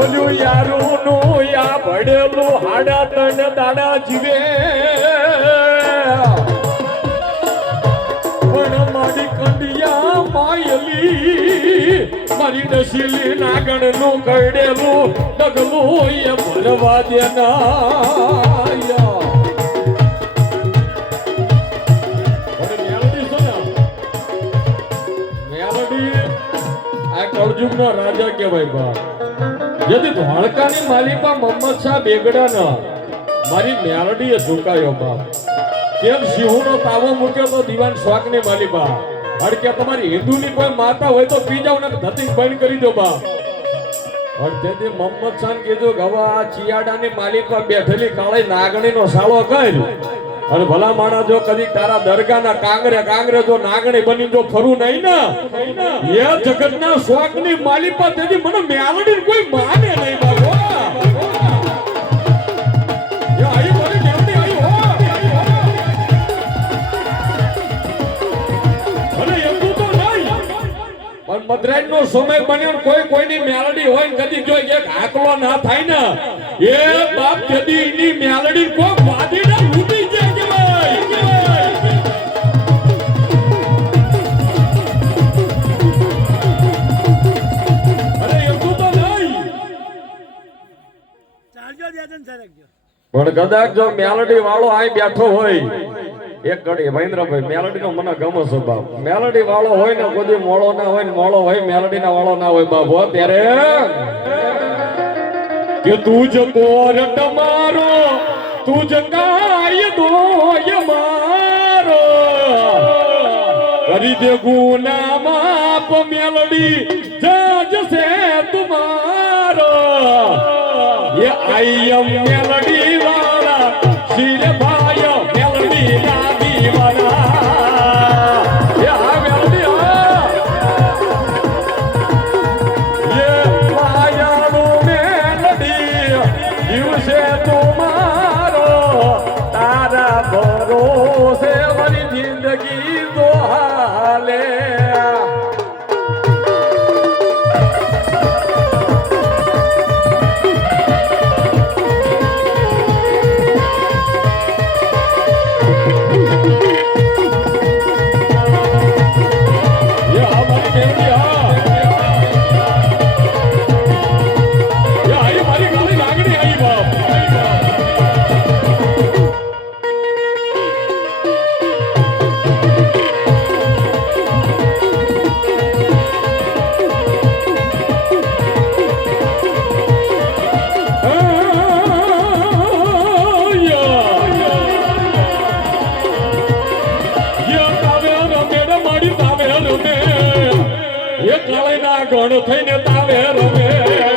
ઓલું યારું નું યા પડેલું હાડા તન દાડા જીવે. પણ મારી કંડિયા માયલી, મારી ડસીલી નાગણનું કરડેલું ડગલું એ ભરવા દેના આ કળજુગનો રાજા કહેવાય બા જેથી ધોળકાની માલિકા મોહમ્મદ શાહ બેગડાના મારી મેલડીએ ઝુકાયો બાપ. કેમ સિંહોનો તાવો મૂક્યો તો દિવાન સ્વાગની માલિકા અડ કે તમારી હિન્દુની કોઈ માતા હોય તો પી જાવ ને ધતી બંધ કરી દો બાપ. અડ તેથી મોહમ્મદ શાહ કીધું ગવા આ ચિયાડાની માલિકા બેઠેલી કાળી નાગણીનો સાળો કર. અને ભલા માણા જો કદી તારા દરગાના કાંગરે કાંગરે જો નાગણી બની જો ખરું નહીં ને? એ જગતના શોખની માલિપા તેથી મને મેલડી કોઈ માને નહીં બાબો મદ્રાજ નો સમય બન્યો કોઈ કોઈની મેલડી હોય કદી જો એક આકલો ના થાય ને, એ બાપ કદી એની મેલડી કોઈ વાદી પણ કદાચ જો મેલડી વાળો આય બેઠો હોય, એક ઘડી મહેન્દ્રભાઈ મેલડી નો મને ગમે છે બાપ. મેલડી વાળો હોય ને કોઈ મોળો ના હોય ને, મોળો હોય મેલડી ના વાળો ના હોય બાપ ત્યારે કે તું જ કોરટ તમારો, તું જ કાય દોય મારો. કરી દે ગુના માપ મેલડી જજ છે તુમારો ये आई एम मेलोडी वाला सिर भाई मेलोडी ना दीवाना ये हाँ मेलोडी हो ये माया नो मेलोडी यू से तुम्हारो तारा भरो से हमारी जिंदगी दोहाले ગણ થઈને તાવે રમે.